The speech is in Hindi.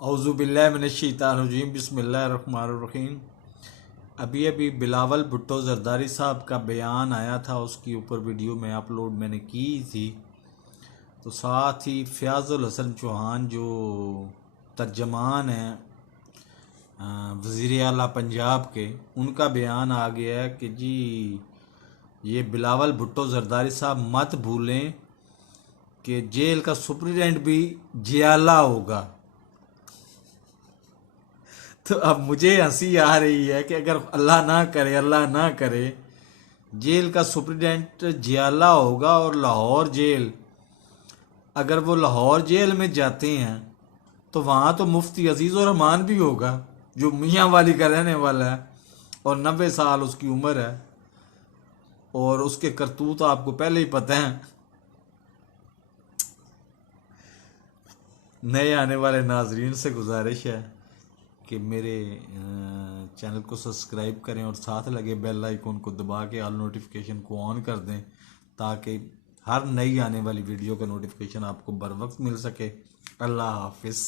औज़ुबिल्लाहिमिनश्शैतानिर्रजीम बिस्मिल्लाहिर्रहमानिर्रहीम। अभी बिलावल भुट्टो जरदारी साहब का बयान आया था, उसके ऊपर वीडियो में अपलोड मैंने की थी। तो साथ ही फ़याज़ुल हसन चौहान जो तर्जमान हैं वज़ीर आला पंजाब के, उनका बयान आ गया है कि जी ये बिलावल भुट्टो जरदारी साहब मत भूलें कि जेल का सुप्रीडेंट भी जियाला होगा। तो अब मुझे हंसी आ रही है कि अगर अल्लाह ना करे जेल का सुप्रीडेंट जियाला होगा और लाहौर जेल, अगर वो लाहौर जेल में जाते हैं तो वहाँ तो मुफ्ती अजीज़ और रहमान भी होगा जो मियाँ वाली का रहने वाला है और 90 साल उसकी उम्र है और उसके करतूत आपको पहले ही पता है। नए आने वाले नाजरीन से गुजारिश है कि मेरे चैनल को सब्सक्राइब करें और साथ लगे बेल आइकन को दबा के ऑल नोटिफिकेशन को ऑन कर दें ताकि हर नई आने वाली वीडियो का नोटिफिकेशन आपको बर वक्त मिल सके। अल्लाह हाफिज़।